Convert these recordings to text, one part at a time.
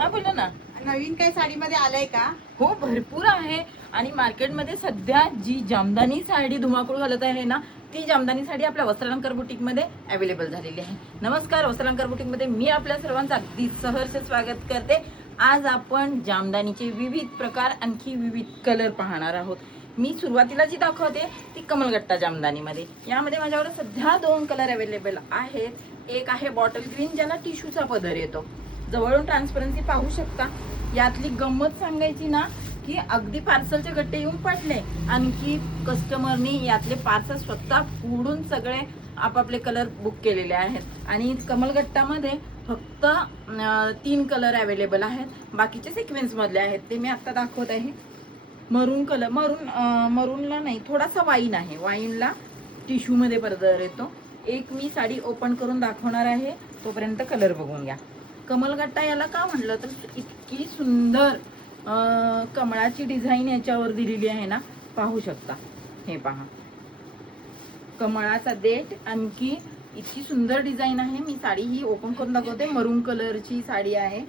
हा बोला ना. नवीन काही साडीमध्ये आलंय का? हो, भरपूर आहे. आणि मार्केटमध्ये सध्या जी जामदानी साडी धुमाकूळ घालत आहे ना, ती जामदानी साडी आपल्या वस्त्रालंकार बुटीकमध्ये अवेलेबल झालेली आहे. नमस्कार, वस्त्रालंकार बुटीकमध्ये मी आपल्या सर्वांचं अगदी सहर्ष स्वागत करते. आज आपण जामदानीचे विविध प्रकार, आणखी विविध कलर पाहणार आहोत. मी सुरुवातीला जी दाखवते ती कमलगट्टा जामदानीमध्ये. यामध्ये माझ्यावर सध्या 2 कलर अवेलेबल आहेत. एक आहे बॉटल ग्रीन, ज्याला टिश्यूचा पदर येतो. जवळून ट्रान्सपरन्सी पाहू शकता. यातली गंमत सांगायची ना, की अगदी पार्सलचे गट्टे येऊन पडले. आणखी कस्टमरनी यातले पार्सल स्वतः फोडून सगळे आपापले कलर बुक केलेले आहेत. आणि कमलगट्टामध्ये फक्त 3 कलर अवेलेबल आहेत. बाकीचे सिक्वेन्स मधले आहेत. ते मी आता दाखवत आहे. मरून कलर, मरूनला नाही, थोडासा वाईन आहे. वाईनला टिश्यू मध्ये पदर येतो. एक मी साडी ओपन करून दाखवणार आहे, तोपर्यंत कलर बघून घ्या. कमलगट्टा याला का म्हटलं तर इतकी सुंदर कमळाची डिझाईन याच्यावर दिलेली आहे ना, पाहू शकता. हे पहा, कमळाचा देठ, आणखी इतकी सुंदर डिझाईन आहे. मी साडी ही ओपन करून दाखवते. मरून कलरची साडी आहे.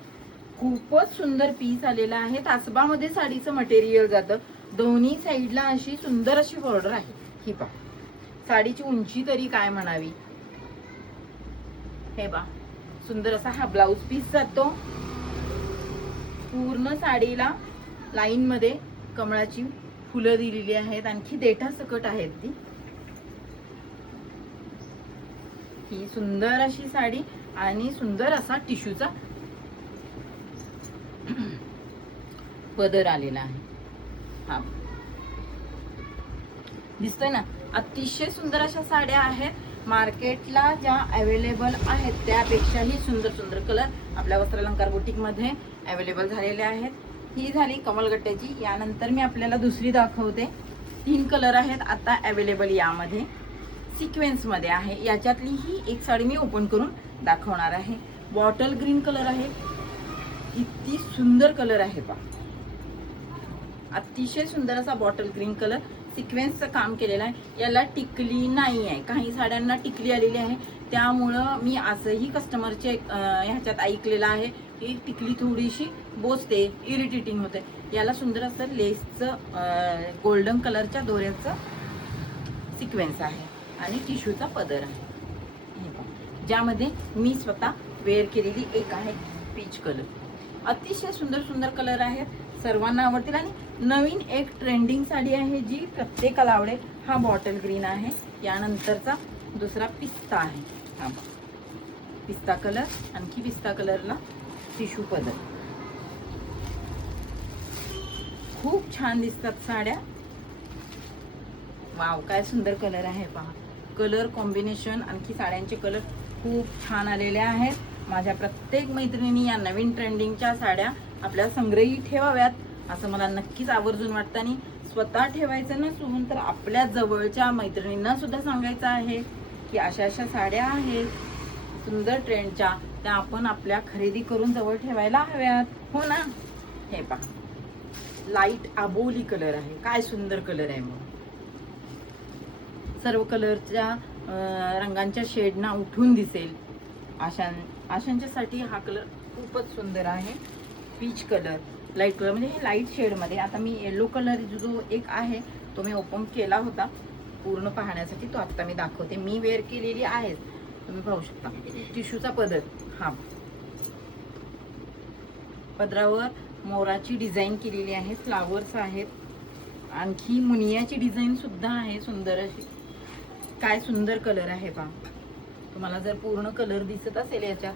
खूपच सुंदर पीस आलेला आहे. तासबामध्ये साडीचं मटेरियल जातं. दोन्ही साईडला अशी सुंदर अशी बॉर्डर आहे. ही पहा, साडीची उंची तरी काय म्हणावी. हे पहा, सुंदर असा हा ब्लाउज पीस जातो. पूर्ण साडीला लाईन मध्ये कमळाची फुलं दिलेली आहेत. आणखी देठासकट आहेत ती. ही सुंदर अशी साडी आणि सुंदर असा टिश्यूचा पदर आलेला आहे. हा दिसतोय ना, अतिशय सुंदर अशा साड्या आहेत. मार्केटला ज्या अवेलेबल आहेत त्यापेक्षाही सुंदर सुंदर कलर आपल्या वस्त्रालंकार बुटीक मध्ये अवेलेबल झालेले आहेत. ही झाली कमलगट्ट्याची. यानंतर मी आपल्याला दुसरी दाखवते. 3 कलर आहेत आता अवेलेबल यामध्ये. सिक्वेन्स मध्ये आहे. याच्यातली ही एक साडी मी ओपन करून दाखवणार आहे. बॉटल ग्रीन कलर आहे. किती सुंदर कलर आहे पहा. अतिशय सुंदर असा बॉटल ग्रीन कलर. सिक्वेन्सचं काम केलेलं आहे. याला टिकली नाही आहे. काही साड्यांना टिकली आलेली आहे. त्यामुळं मी असंही कस्टमरचे ह्याच्यात ऐकलेलं आहे की टिकली थोडीशी बोचते, इरिटेटिंग होते. याला सुंदर असं लेसचं गोल्डन कलरच्या दोऱ्याचं सिक्वेन्स आहे आणि टिश्यूचा पदर आहे. ज्यामध्ये मी स्वतः वेअर केलेली एक आहे पीच कलर. अतिशय सुंदर सुंदर कलर आहेत. सर्वांना आवडतील. आणि नवीन एक ट्रेंडिंग साडी आहे जी प्रत्येकाला आवडेल. हा बॉटल ग्रीन आहे. यानंतरचा दुसरा पिस्ता आहे. हा पिस्ता कलर, आणखी पिस्ता कलरला टिश्यू पदर. खूप छान दिसतात साड्या. वाव, काय सुंदर कलर आहे पहा. कलर कॉम्बिनेशन, आणखी साड्यांचे कलर खूप छान आलेले आहेत. माझ्या प्रत्येक मैत्रिणींनी या नवीन ट्रेंडिंगच्या साड्या आपल्या संग्रही ठेवाव्यात असं मला नक्कीच आवर्जून वाटतं. आणि स्वतः ठेवायचं नसून तर आपल्या जवळच्या मैत्रिणींना सुद्धा सांगायचं आहे की अशा अशा साड्या आहेत सुंदर ट्रेंडच्या, त्या आपण आपल्या खरेदी करून जवळ ठेवायला हव्यात. हो ना. हे पहा, लाईट आबोली कलर आहे. काय सुंदर कलर आहे. मग सर्व कलरच्या रंगांच्या शेडना उठून दिसेल आशांच्यासाठी हा कलर खूपच सुंदर आहे. पीच कलर, लाईट कलर, म्हणजे हे लाईट शेडमध्ये. आता मी येलो कलर जो एक आहे तो मी ओपन केला होता पूर्ण पाहण्यासाठी. तो आता मी दाखवते. मी वेअर केलेली आहे, तुम्ही पाहू शकता. टिश्यूचा पदर. हा पदरावर मोराची डिझाईन केलेली आहे. फ्लावर्स आहेत. आणखी मुनियाची डिझाईन सुद्धा आहे सुंदर अशी. काय सुंदर कलर आहे पहा. तुम्हाला जर पूर्ण कलर दिसत असेल याच्यात,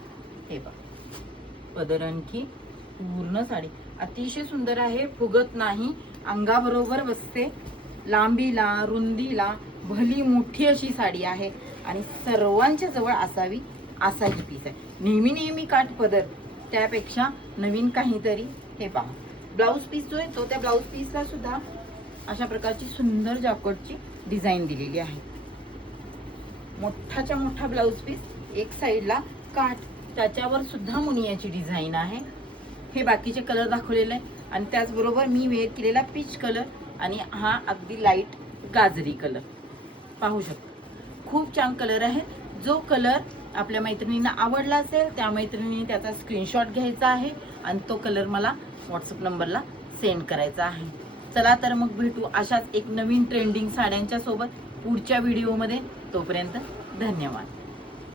हे पहा पदर, आणखी पूर्ण साडी अतिशय सुंदर आहे. फुगत नाही, अंगाबरोबर बसते. लांबीला रुंदीला भली मोठी अशी साडी आहे. आणि सर्वांच्या जवळ असावी असा ही पीस आहे. नेहमी नेहमी काठ पदर त्यापेक्षा नवीन काहीतरी. हे पहा, ब्लाऊज पीस जो आहे तो, त्या ब्लाऊज पीसला सुद्धा अशा प्रकारची सुंदर जॅकेटची डिझाईन दिलेली आहे. मोठाच्या मोठा ब्लाऊज पीस, एक साईडला काठ, त्याच्यावर सुद्धा मुनियाची डिझाईन आहे. हे बाकीचे कलर दाखवलेले आहे. आणि त्याचबरोबर मी वेअर केलेला पीच कलर आणि हा अगदी लाईट गाजरी कलर पाहू शकता. खूप छान कलर आहे. जो कलर आपल्या मैत्रिणींना आवडला असेल त्या मैत्रिणींनी त्याचा स्क्रीनशॉट घ्यायचा आहे आणि तो कलर मला व्हॉट्सअप नंबरला सेंड करायचा आहे. चला तर मग भेटू अशाच एक नवीन ट्रेंडिंग साड्यांच्या सोबत पुढच्या व्हिडिओमध्ये. तोपर्यंत धन्यवाद.